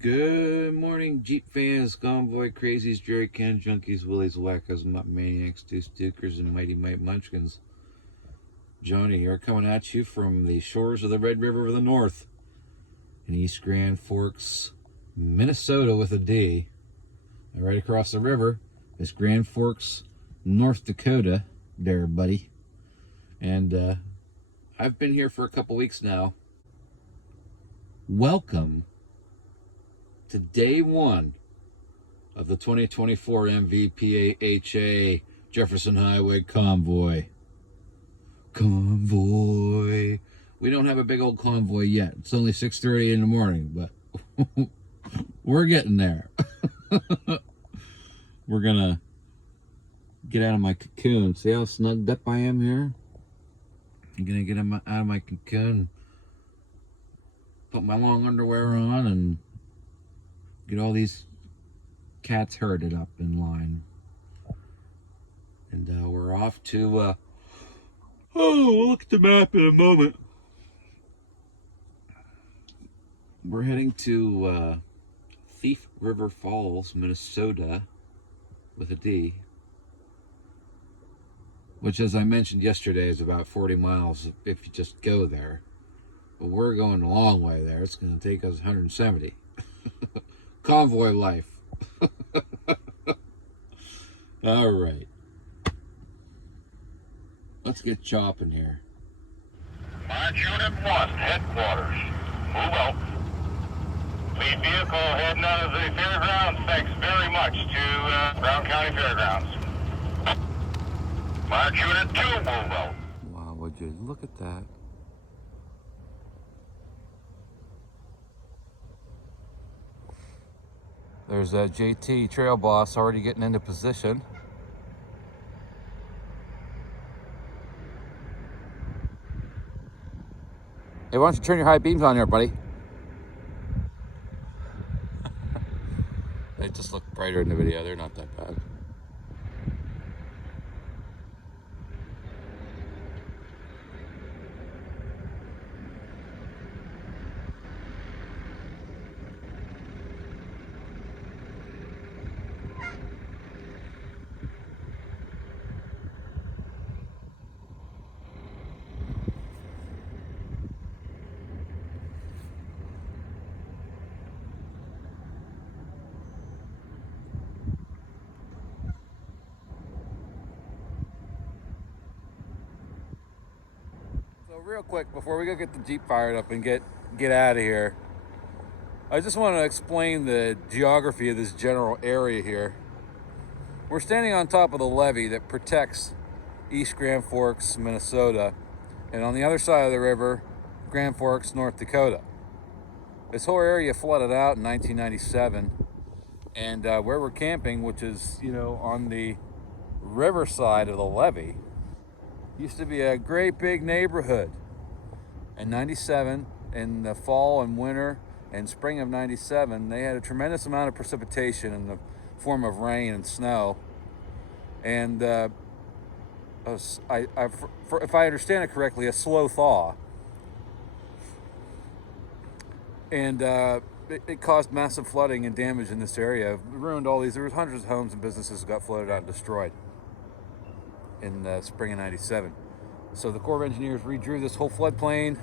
Good morning, Jeep fans, Convoy crazies, Jerry Can junkies, Willies, wackos, mutt maniacs, deuce dukers, and mighty might munchkins. Johnny here, coming at you from the shores of the Red River of the North in East Grand Forks, Minnesota with a D. And right across the river is Grand Forks, North Dakota, there, buddy. And I've been here for a couple weeks now. Welcome to day one of the 2024 MVPAHA Jefferson Highway Convoy. Convoy. We don't have a big old convoy yet. It's only 6:30 in the morning, but we're getting there. We're gonna get out of my cocoon. See how snugged up I am here? I'm gonna get out of my cocoon, put my long underwear on, and get all these cats herded up in line. And we're off to, we'll look at the map in a moment. We're heading to Thief River Falls, Minnesota, with a D, which, as I mentioned yesterday, is about 40 miles if you just go there. But we're going a long way there. It's going to take us 170. Convoy life. All right. Let's get chopping here. March Unit 1, headquarters. Move out. Lead vehicle heading out of the fairgrounds. Thanks very much to Brown County Fairgrounds. March Unit 2, move out. Wow, would you look at that? There's a JT trail boss already getting into position. Hey, why don't you turn your high beams on there, buddy? They just look brighter in the video. They're not that bad. So real quick, before we go get the Jeep fired up and get out of here, I just want to explain the geography of this general area here. We're standing on top of the levee that protects East Grand Forks, Minnesota, and on the other side of the river, Grand Forks, North Dakota. This whole area flooded out in 1997, and where we're camping, which is, on the river side of the levee, used to be a great big neighborhood. In 97, in the fall and winter and spring of 97, they had a tremendous amount of precipitation in the form of rain and snow. And if I understand it correctly, a slow thaw. And it caused massive flooding and damage in this area. It ruined all these. There was hundreds of homes and businesses that got flooded out and destroyed in the spring of 97. So the Corps of Engineers redrew this whole floodplain,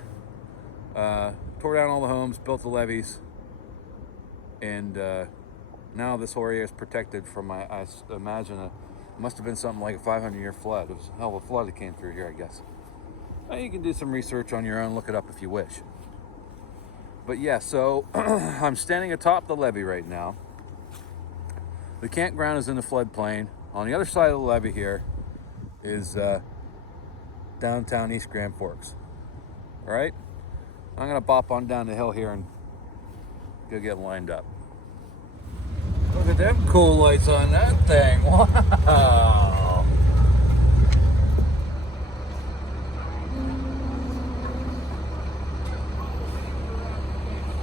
tore down all the homes, built the levees, and now this whole area is protected from, I imagine, it must have been something like a 500-year flood. It was a hell of a flood that came through here, I guess. You can do some research on your own, look it up if you wish. But yeah, so I'm standing atop the levee right now. The campground is in the floodplain. On the other side of the levee here is downtown East Grand Forks. All right? I'm gonna bop on down the hill here and go get lined up. Look at them cool lights on that thing. Wow.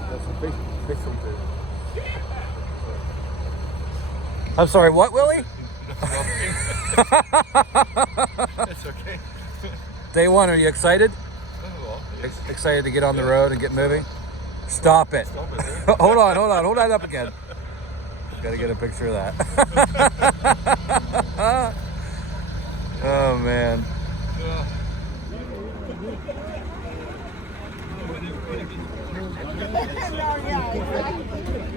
That's a big one. I'm sorry, what, Willie? It's okay. Day one, are you excited? Oh, well, yes. Excited to get on the road and get moving? Stop it. Stop it, Hold on. Hold that up again. Gotta get a picture of that. Oh, man.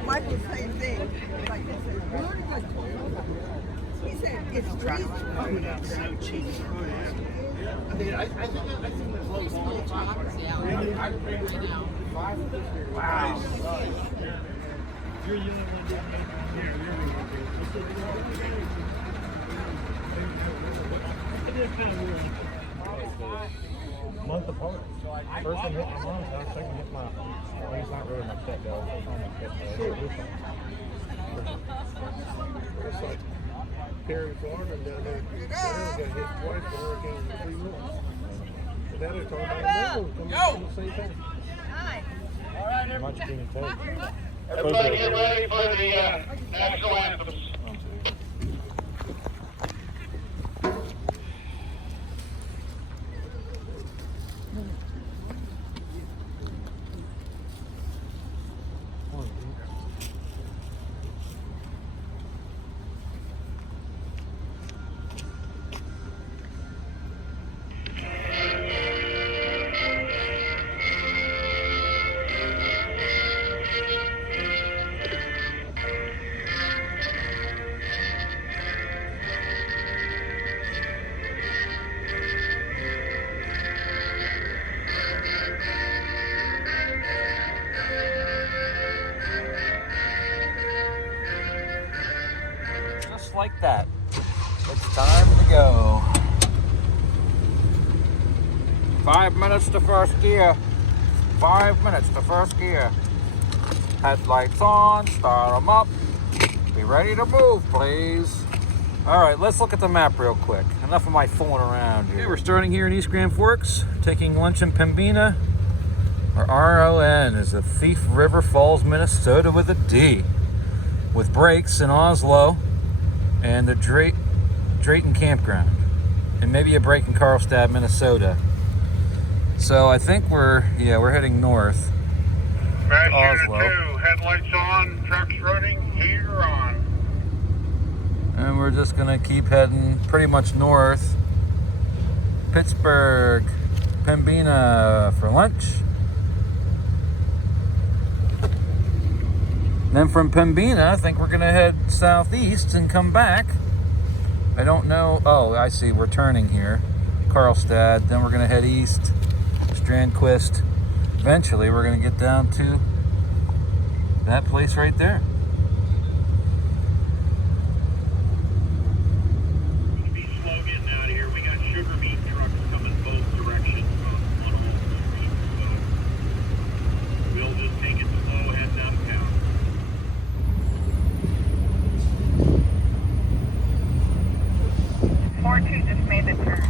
Mike was the same thing. Like I said, he said it's treason. So cheap. I think the close Wow. Month apart. First one hit my mom's house, second hit my. Well, he's not really my pet dog. It's not my pet dog. It's like Perry, Florida, down there. They got hit twice by hurricanes in 3 months. And now they're talking about coming at the same time. Much being told. Everybody get ready for the national anthems. Just like that. It's time to go. 5 minutes to first gear. 5 minutes to first gear. Headlights on, start them up. Be ready to move, please. All right, let's look at the map real quick. Enough of my fooling around here. Okay, we're starting here in East Grand Forks, taking lunch in Pembina. Our RON is a Thief River Falls, Minnesota with a D. With breaks in Oslo and the Drayton Campground. And maybe a break in Karlstad, Minnesota. So I think we're heading north. Oslo. 2, headlights on, trucks running, heater on. And we're just gonna keep heading pretty much north. Pittsburgh, Pembina for lunch. Then from Pembina, I think we're gonna head southeast and come back. I don't know. Oh, I see. We're turning here. Karlstad. Then we're gonna head east. Strandquist. Eventually, we're gonna get down to that place right there. Be slow getting out of here. We got sugar beet trucks coming both directions on Old Street. So we'll just take it slow heading out of town. 4-2 just made the turn.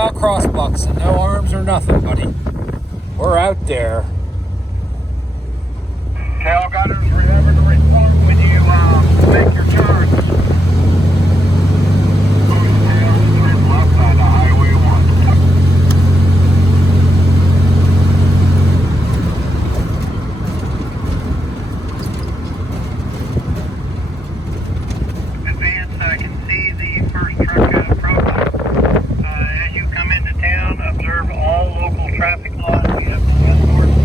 without crossbucks and no arms or nothing, buddy. We're out there. Tail gunners, remember to report when you make your turn. Turn left on the Highway 1. Advance, I can see the first truck approach. As you come into town, observe all local traffic laws. You have no escorts.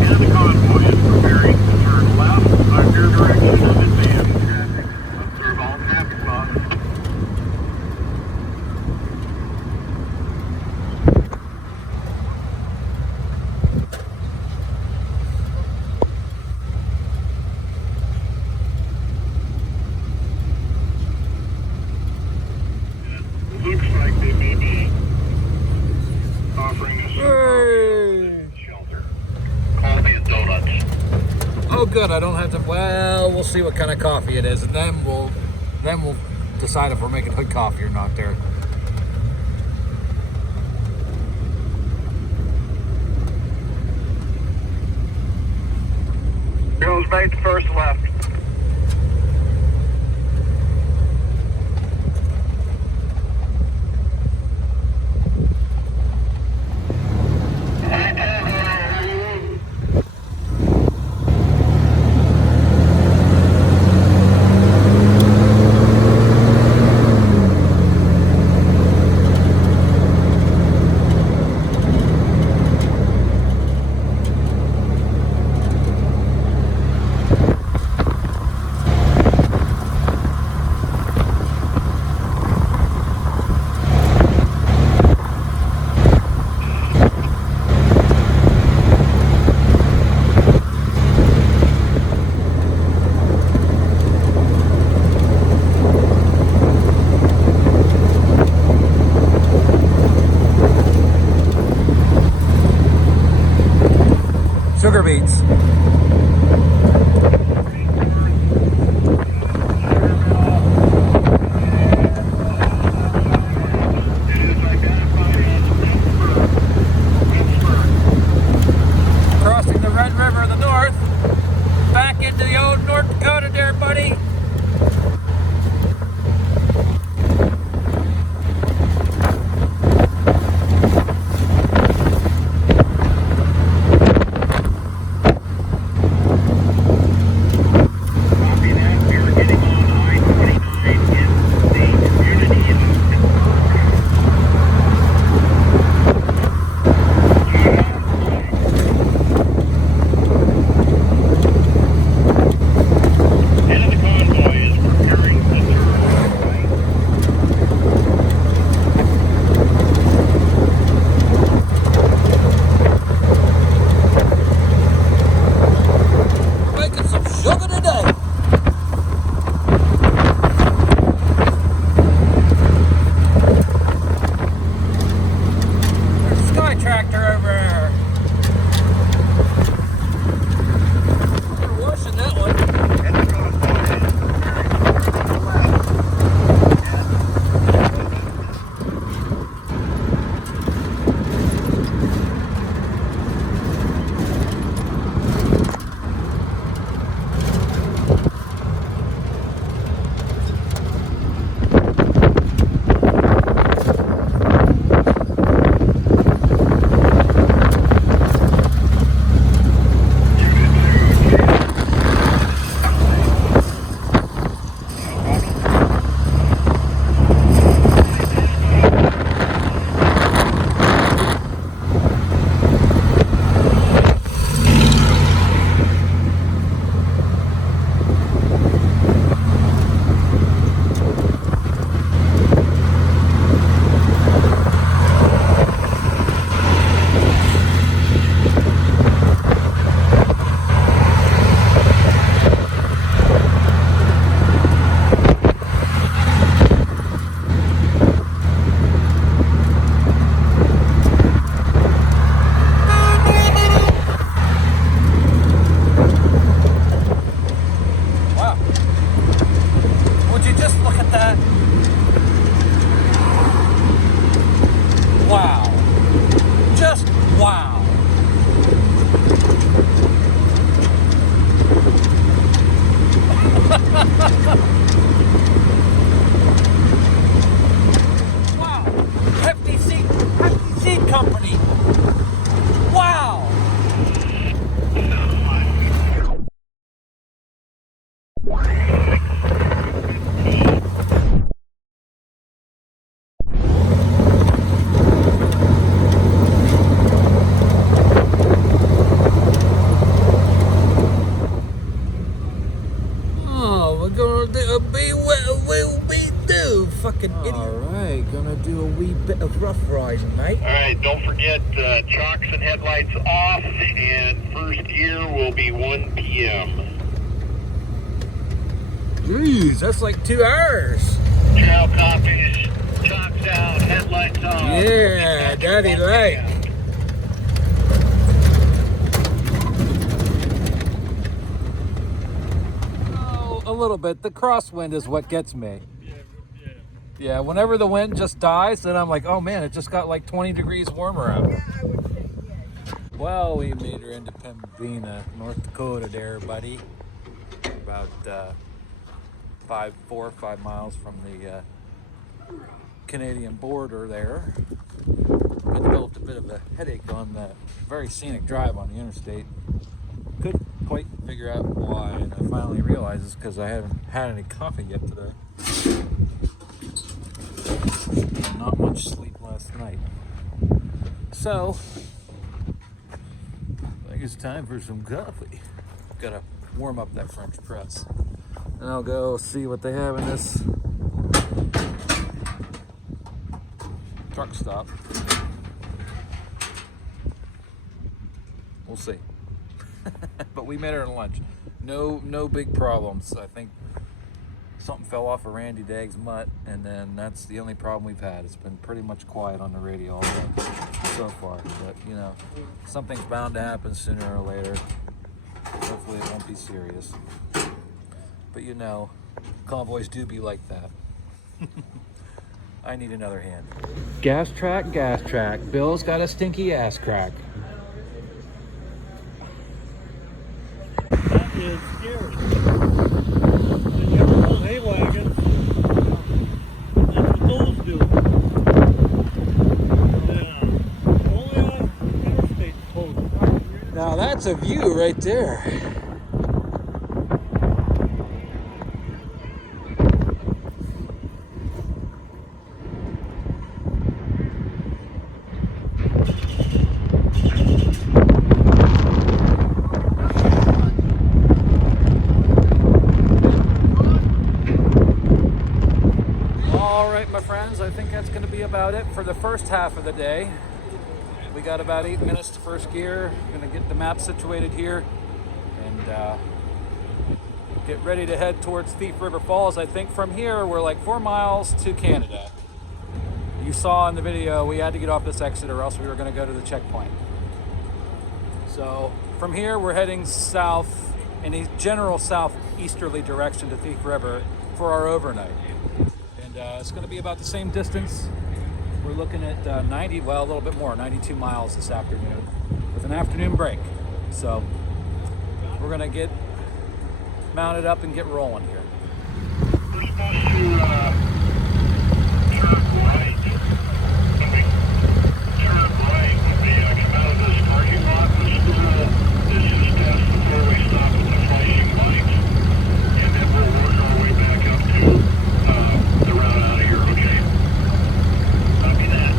And the convoy is preparing to turn left on your direction and advance. Observe all traffic laws. Looks like they may be offering us some shelter. Coffee and donuts. Oh, good. I don't have to. Well, we'll see what kind of coffee it is, and then we'll decide if we're making hood coffee or not. There. Goes mate, first left. Sugar beets. Crossing the Red River in the north. Back into the old North Dakota there, buddy. Wow. Hefty seed company. Wow. Oh, we're gonna do a fucking idiot. Alright, gonna do a wee bit of rough riding, mate. Alright, don't forget chocks and headlights off, and first gear will be 1 p.m. Jeez, that's like 2 hours. Trail copies, chocks out, headlights off. Yeah, daddy light. Oh, a little bit. The crosswind is what gets me. Yeah, whenever the wind just dies, then I'm like, oh man, it just got like 20 degrees warmer out. Yeah, I would say yes. Well, we made her into Pembina, North Dakota there, buddy. About 4 or 5 miles from the Canadian border there. I developed a bit of a headache on the very scenic drive on the interstate. Couldn't quite figure out why, and I finally realized it's because I haven't had any coffee yet today. Not much sleep last night. So, I think it's time for some coffee. Gotta warm up that French press. And I'll go see what they have in this truck stop. We'll see. But we made it on lunch. No big problems. I think something fell off of Randy Dagg's mutt, and then that's the only problem we've had. It's been pretty much quiet on the radio all day so far. But you know, something's bound to happen sooner or later. Hopefully it won't be serious. But you know, convoys do be like that. I need another hand. Gas track. Bill's got a stinky ass crack. That is scary. And you ever pull hay wagons? That's what those do. Yeah. Only on interstate posts. Now that's a view right there. I think that's going to be about it for the first half of the day. We got about 8 minutes to first gear. Going to get the map situated here and get ready to head towards Thief River Falls. I think from here we're like 4 miles to Canada. You saw in the video we had to get off this exit or else we were going to go to the checkpoint. So from here we're heading south in a general southeasterly direction to Thief River for our overnight. It's going to be about the same distance. We're looking at 90, well, a little bit more, 92 miles this afternoon with an afternoon break. So we're going to get mounted up and get rolling here. We're supposed to turn right. Turn right when we come out of this parking lot. This is just before we stop at the flashing lights. And then we'll work our way back up to the route out of here, okay? Copy that.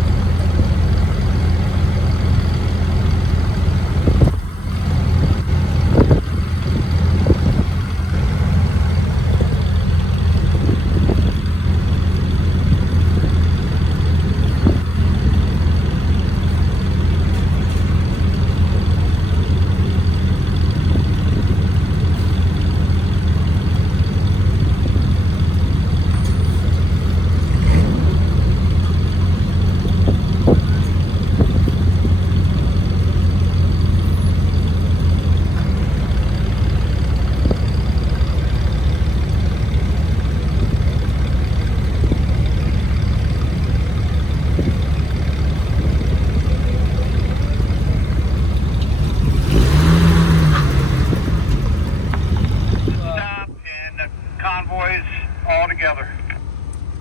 convoys all together.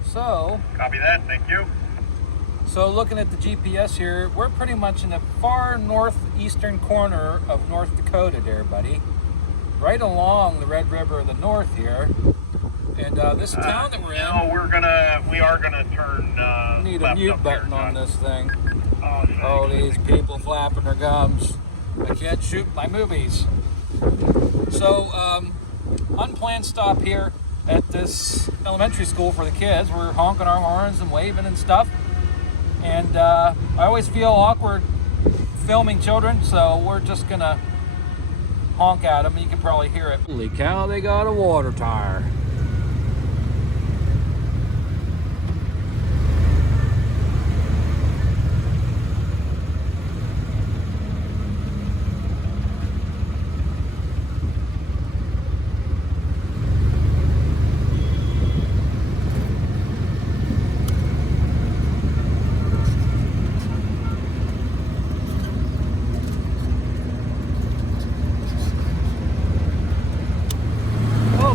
So, Copy that, thank you. so looking at the GPS here, we're pretty much in the far northeastern corner of North Dakota there, buddy. Right along the Red River of the North here. And this town that we're in... No, we are gonna turn need a left mute up button here, on John. this thing. Oh, thanks. Oh, these people flapping their gums. I can't shoot my movies. So, unplanned stop here at this elementary school for the kids. We're honking our horns and waving and stuff. And I always feel awkward filming children, so we're just gonna honk at them. You can probably hear it. Holy cow, they got a water tire.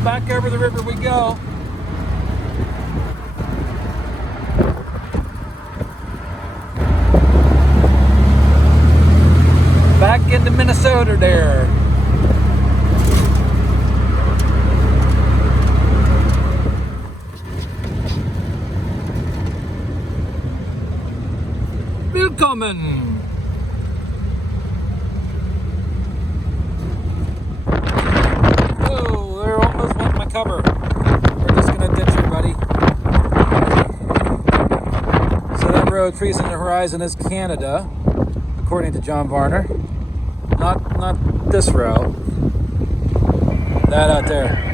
Back over the river we go. Back into Minnesota there. Willkommen. Cover. We're just gonna ditch you, buddy. So that road facing the horizon is Canada, according to John Varner. Not this route. That out there.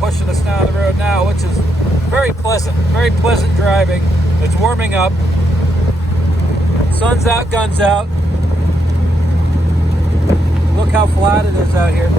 Pushing us down the road now, which is very pleasant driving. It's warming up. Sun's out, guns out. Look how flat it is out here.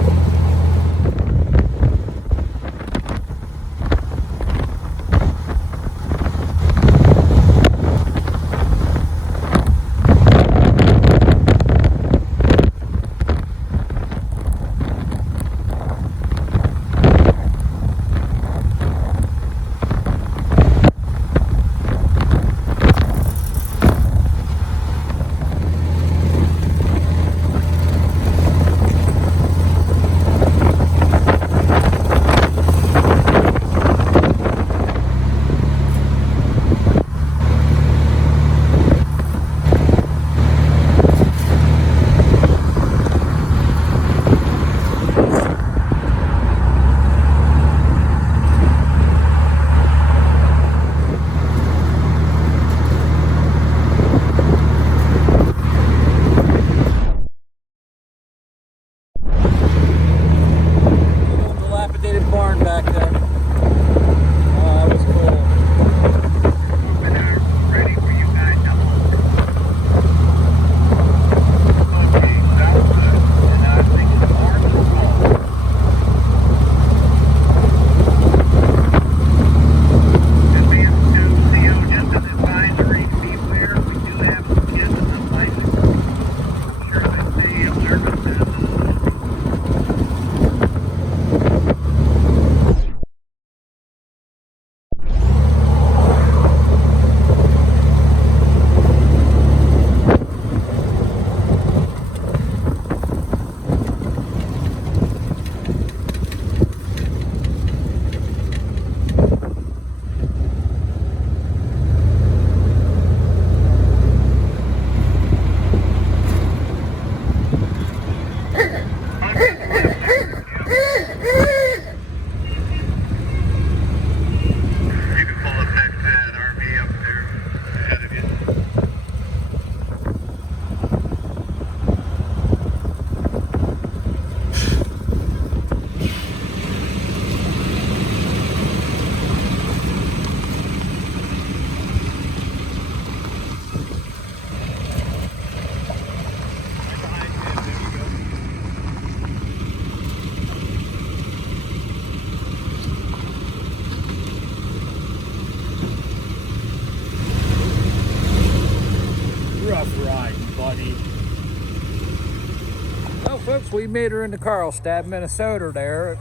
Folks, we made her into Karlstad, Minnesota there.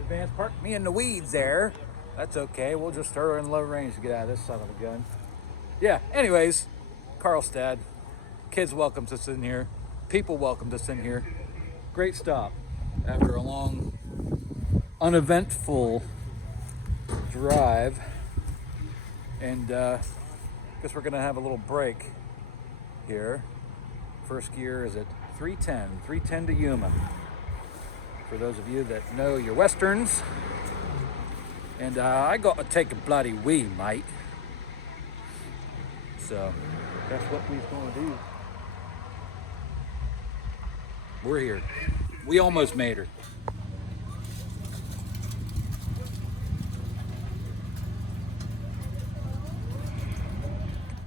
Advance parked me in the weeds there. That's okay. We'll just throw her in low range to get out of this son of a gun. Yeah, anyways, Karlstad. Kids welcomed us in here. People welcomed us in here. Great stop after a long, uneventful drive. And guess we're gonna have a little break here. First gear is at 310 to Yuma. For those of you that know your westerns. And I got to take a bloody wee, mate. So that's what we're gonna do. We're here. We almost made her.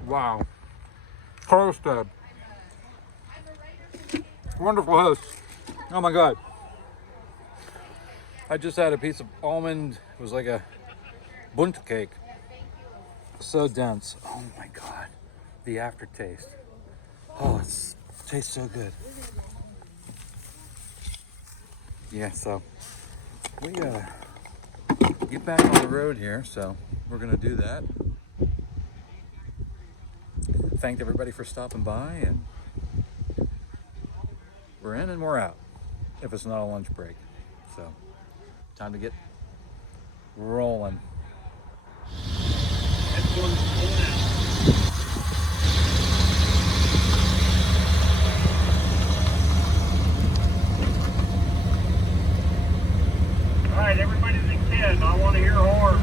Wow. Karlstad. Wonderful host. Oh my God. I just had a piece of almond. It was like a bundt cake. So dense. Oh my God. The aftertaste. Oh, it tastes so good. Yeah, so we gotta get back on the road here, so we're gonna do that. Thanked everybody for stopping by, and we're in and we're out if it's not a lunch break. So time to get rolling. That's one out. All right, everybody's a kid. I want to hear a horn.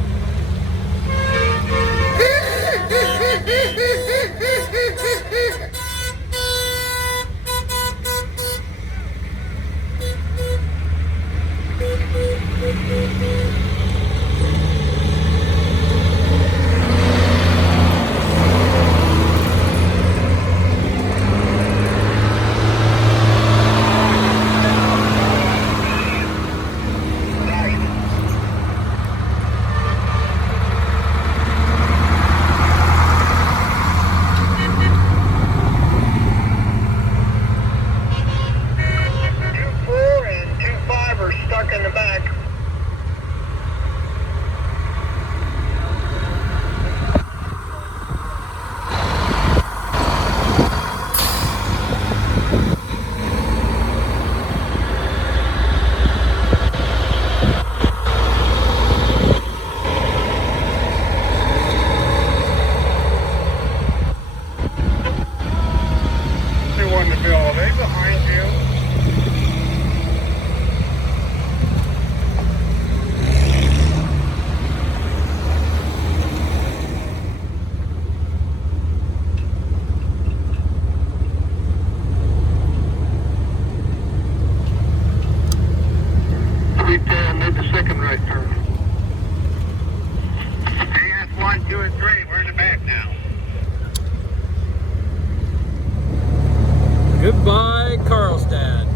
Goodbye, Karlstad.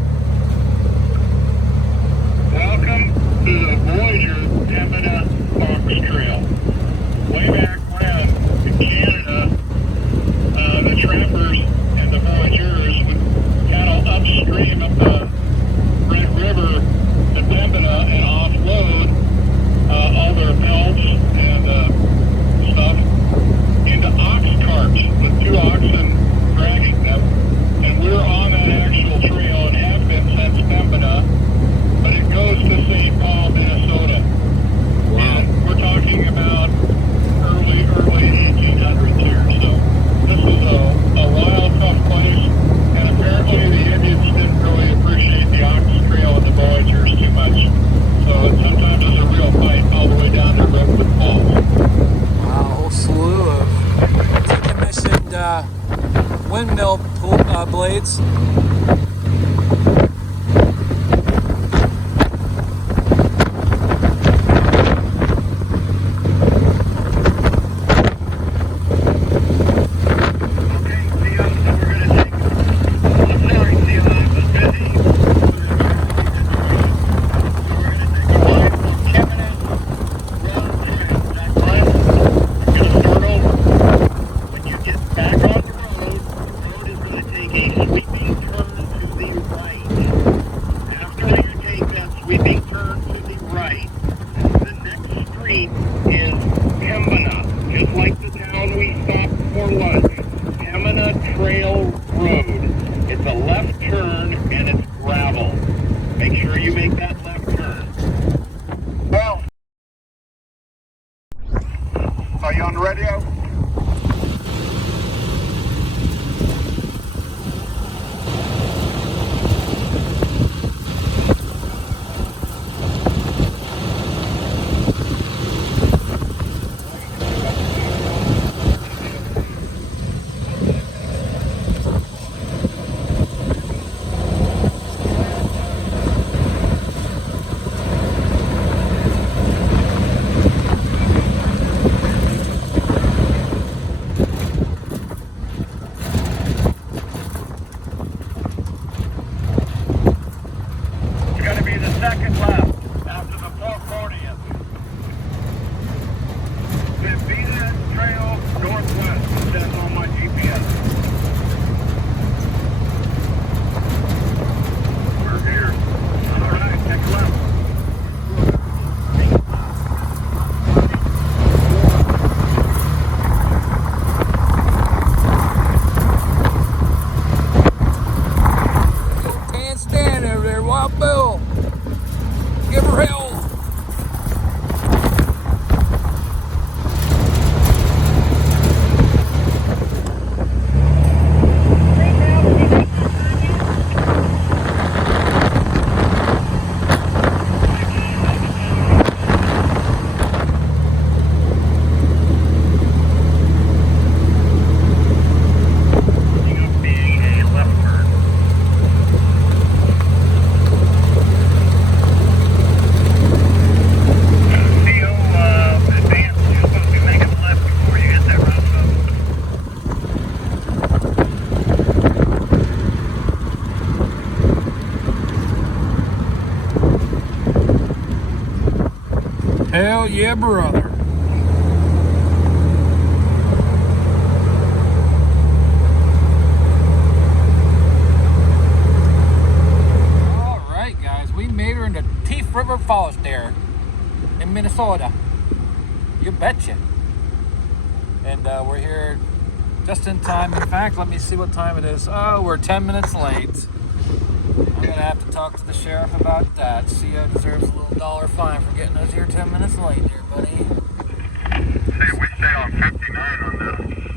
Welcome to the Voyager Pembina Fox Trail. Way back when, in Canada, the trappers and the Voyageurs would paddle upstream of the Red River to Pembina and offload all their pelts and stuff into ox carts with 2 oxen dragging them. And we're on that actual trail and have been since Pembina, but it goes to St. Paul, Minnesota. Wow. And we're talking about early 1800s here. So this is a wild, tough place, and apparently the Indians didn't really appreciate the ox trail and the Voyageurs too much. So it sometimes is a real fight all the way down to Redwood Falls. Wow, a whole slew of decommissioned windmill blades. Back on the road is going to take a sweeping turn right. The next street is Pembina, just like the town we stopped for lunch. Pembina Trail Road. It's a left turn and it's gravel. Make sure you make that left turn. Well, are you on the radio? It's going to be the second left after the 440th. Pembina Trail Northwest, it says on my GPS. We're here. All right, next left. Can't stand over there, Wild Bill. Give her hell. Being a left turn. CO advance, you're supposed to be making a left before you hit that roundabout. Hell yeah, brother. All right, guys, we made her into Teeth River Falls there in Minnesota. You betcha. And we're here just in time. In fact, let me see what time it is. Oh, we're 10 minutes late. I'm gonna have to talk to the sheriff about that. CO deserves a little $1 fine for getting us here 10 minutes late there, buddy. See, we stay on 59 on the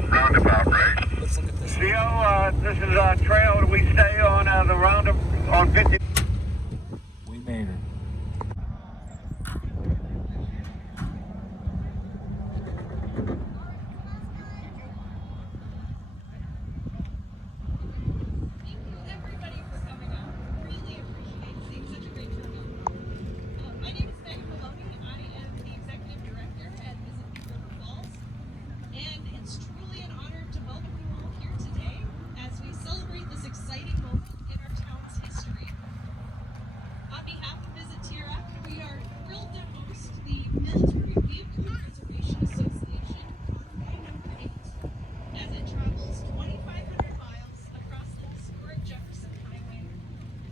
roundabout, right? Let's look at this. CO, this is our trail, and we stay on the roundabout on 50. We made her. Thank you everybody for coming out. Really appreciate seeing such a great turnout. My name is Megan Maloney. I am the Executive Director at Visit Thief River Falls. And it's truly an honor to welcome you all here today as we celebrate this exciting moment in our town's history. On behalf of Visit Tira, we are thrilled to host the Military Vehicle Preservation Association Convoy number 8 as it travels 2,500 miles across the historic Jefferson Highway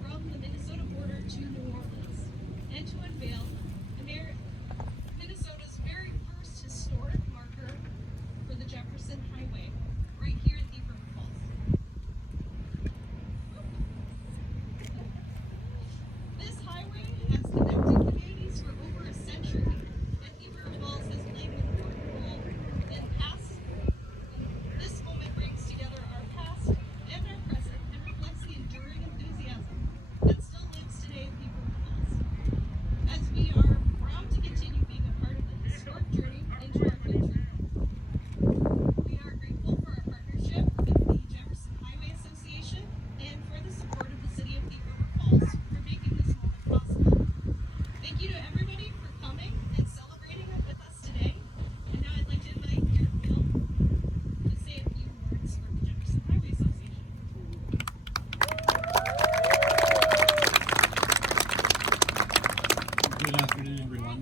from the Minnesota border to New Orleans and to unveil Minnesota's very first historic marker for the Jefferson Highway right here in Thief River Falls. This highway has connected communities for over a century, and Thief River Falls has played an important role in past. This moment brings together our past and our present and reflects the enduring enthusiasm that still lives today in Thief River Falls. As we are proud to continue being a part of the historic journey into our future. We are grateful for our partnership with the Jefferson Highway Association and for the support of the City of Thief River Falls for making this moment possible. Thank you to everybody for coming and celebrating it with us today. And now I'd like to invite Mayor Phil to say a few words for the Jefferson Highway Association. Good afternoon, everyone.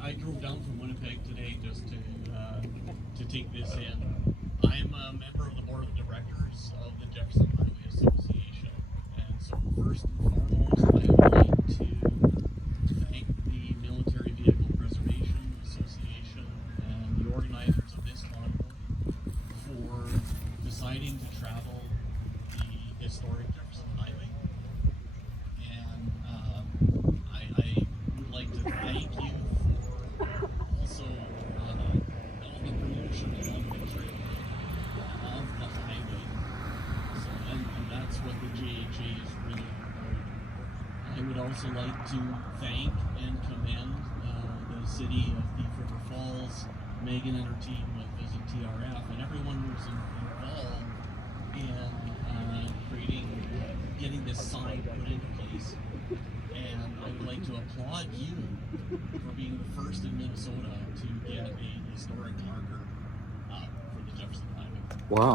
I drove down from Winnipeg today just to take this in. I'm a member of the board of directors of the Jefferson Highway Association, and so first and foremost, I would like to also like to thank and commend the city of Thief River Falls, Megan and her team with Visit TRF, and everyone who's involved in getting this sign put into place. And I would like to applaud you for being the first in Minnesota to get a historic marker up for the Jefferson Highway. Wow.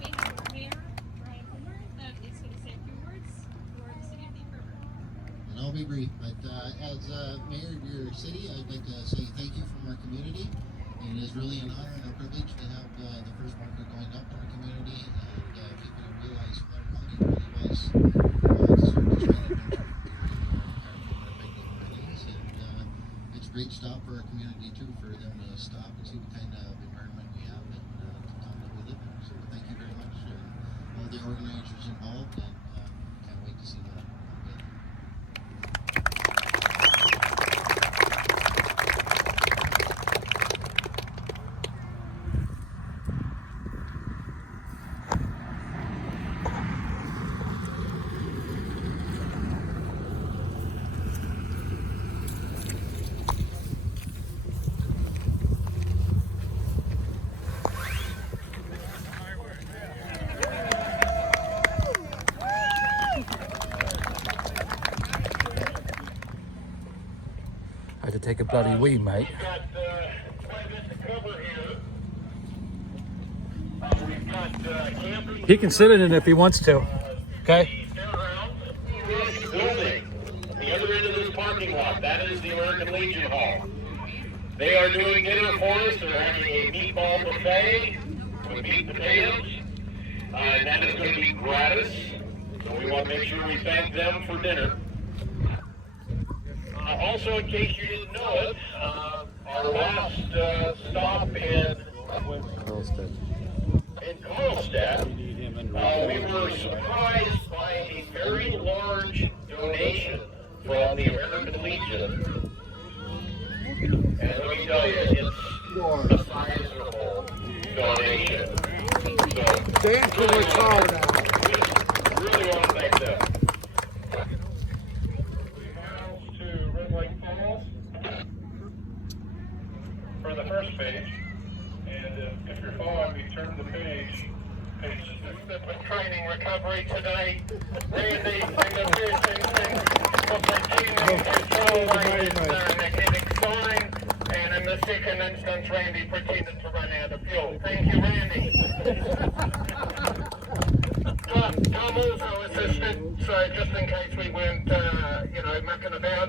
We have our mayor, Brian Homer, that is going to say a few words for the city of Thief River. And I'll be brief, but as mayor of your city, I'd like to say thank you from our community. It is really an honor and a privilege to have the first marker going up in our community, and people realize what a long it really was to serve this kind of adventure our big Marines. And it's a great stop for our community too, for them to stop and see what kind of environment we have and the town that we live in. So thank you very much to all the organizers involved, and can't wait to see that unveil. I had to take a bloody wee, mate. We've got quite a bit to cover here. We've got camping. He can sit in it if he wants to. Okay. The fairgrounds, this building, at the other end of this parking lot, that is the American Legion Hall. They are doing dinner for us. They're having a meatball buffet with meat potatoes. And that is going to be gratis. So we want to make sure we thank them for dinner. Also, in case you didn't know it, our last stop in Karlstad, we were surprised by a very large donation from the American Legion. And let me tell you, it's a sizable donation. So, really want to thank them. For the first page, and if you're following me, turn the page 6. Training recovery today. Randy and the Pearson for continuing control license magnetic sign, and in the second instance, Randy pretended to run out of fuel. Thank you, Randy. Tom also assisted, so just in case we weren't, mucking about,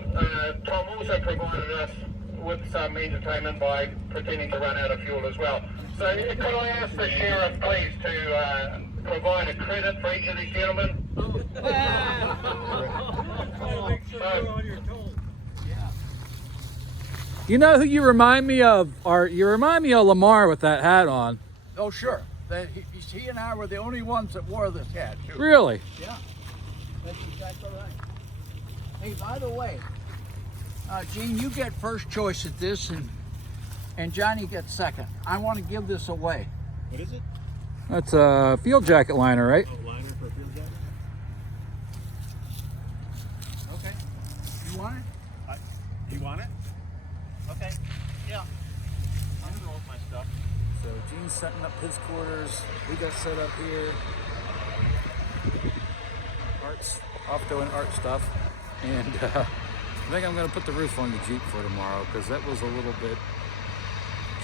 Tom also provided us with some entertainment by pretending to run out of fuel as well. So could I ask the sheriff please to provide a credit for each of these gentlemen? You know who you remind me of? You remind me of Lamar with that hat on. Oh, sure. He and I were the only ones that wore this hat, too. Really? Yeah. That's exactly right. Hey, by the way, Gene, you get first choice at this, and Johnny gets second. I want to give this away. What is it? That's a field jacket liner, right? Oh, liner for a field jacket? Okay. You want it? You want it? Okay. Yeah. I'm gonna roll with my stuff. So Gene's setting up his quarters. We got set up here. Art's off doing art stuff. And I think I'm going to put the roof on the Jeep for tomorrow because that was a little bit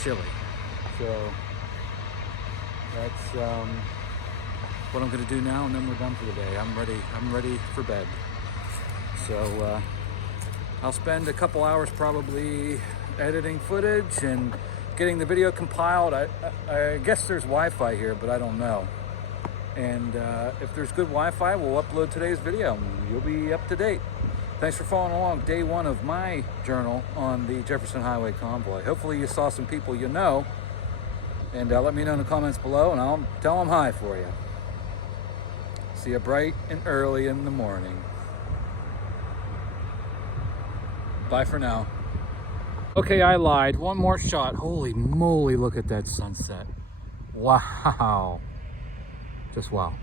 chilly. So that's what I'm going to do now, and then we're done for the day. I'm ready for bed. So I'll spend a couple hours probably editing footage and getting the video compiled. I guess there's Wi-Fi here, but I don't know. And if there's good Wi-Fi, we'll upload today's video and you'll be up to date. Thanks for following along day one of my journal on the Jefferson Highway Convoy. Hopefully you saw some people you know, and let me know in the comments below and I'll tell them hi for you. See you bright and early in the morning. Bye for now. Okay, I lied. One more shot. Holy moly, look at that sunset. Wow. Just wow.